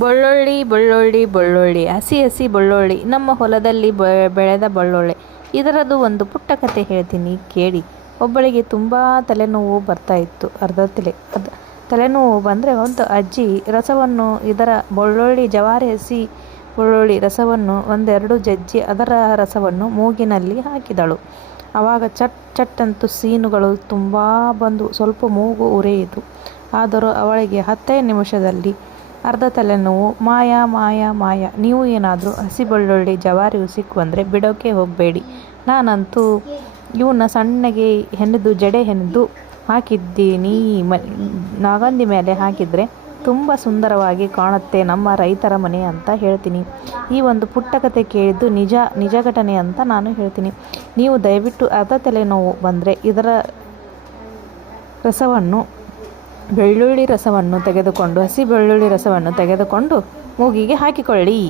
ಬೆಳ್ಳುಳ್ಳಿ ಬೆಳ್ಳುಳ್ಳಿ ಬೆಳ್ಳುಳ್ಳಿ, ಹಸಿ ಹಸಿ ಬೆಳ್ಳುಳ್ಳಿ, ನಮ್ಮ ಹೊಲದಲ್ಲಿ ಬೆಳೆದ ಬೆಳ್ಳುಳ್ಳಿ. ಇದರದ್ದು ಒಂದು ಪುಟ್ಟ ಕತೆ ಹೇಳ್ತೀನಿ, ಕೇಳಿ. ಒಬ್ಬಳಿಗೆ ತುಂಬ ತಲೆನೋವು ಬರ್ತಾ ಇತ್ತು, ಅರ್ಧ ತಲೆ. ಅದು, ತಲೆನೋವು ಬಂದರೆ ಒಂದು ಅಜ್ಜಿ ರಸವನ್ನು ಇದರ ಬೆಳ್ಳುಳ್ಳಿ, ಜವಾರಿ ಹಸಿ ಬೆಳ್ಳುಳ್ಳಿ ರಸವನ್ನು, ಒಂದೆರಡು ಜಜ್ಜಿ ಅದರ ರಸವನ್ನು ಮೂಗಿನಲ್ಲಿ ಹಾಕಿದಳು. ಆವಾಗ ಚಟ್ ಚಟ್ ಅಂತೂ ಸೀನುಗಳು ತುಂಬ ಬಂದು ಸ್ವಲ್ಪ ಮೂಗು ಉರಿಯಿತು. ಆದರೂ ಅವಳಿಗೆ ಹತ್ತೇ ನಿಮಿಷದಲ್ಲಿ ಅರ್ಧ ತಲೆನೋವು, ಮಾಯ ಮಾಯ ಮಾಯ. ನೀವು ಏನಾದರೂ ಹಸಿ ಬೆಳ್ಳುಳ್ಳಿ, ಜವಾರಿ ಉಸಿಕ್ಕು ಅಂದರೆ ಬಿಡೋಕೆ ಹೋಗಬೇಡಿ. ನಾನಂತೂ ಇವನ್ನ ಸಣ್ಣಗೆ ಹೆಣೆದು, ಜಡೆ ಹೆಣೆದು ಹಾಕಿದ್ದೀನಿ. ಮ, ನಾಗಂದಿ ಮೇಲೆ ಹಾಕಿದರೆ ತುಂಬ ಸುಂದರವಾಗಿ ಕಾಣುತ್ತೆ ನಮ್ಮ ರೈತರ ಮನೆ ಅಂತ ಹೇಳ್ತೀನಿ. ಈ ಒಂದು ಪುಟ್ಟ ಕತೆ ಕೇಳಿದ್ದು ನಿಜ ನಿಜ ಘಟನೆ ಅಂತ ನಾನು ಹೇಳ್ತೀನಿ. ನೀವು ದಯವಿಟ್ಟು ಅರ್ಧ ತಲೆನೋವು ಬಂದರೆ ಇದರ ರಸವನ್ನು ಬೆಳ್ಳುಳ್ಳಿ ರಸವನ್ನು ತೆಗೆದುಕೊಂಡು ಹಸಿ ಬೆಳ್ಳುಳ್ಳಿ ರಸವನ್ನು ತೆಗೆದುಕೊಂಡು ಮೂಗಿಗೆ ಹಾಕಿಕೊಳ್ಳಿ.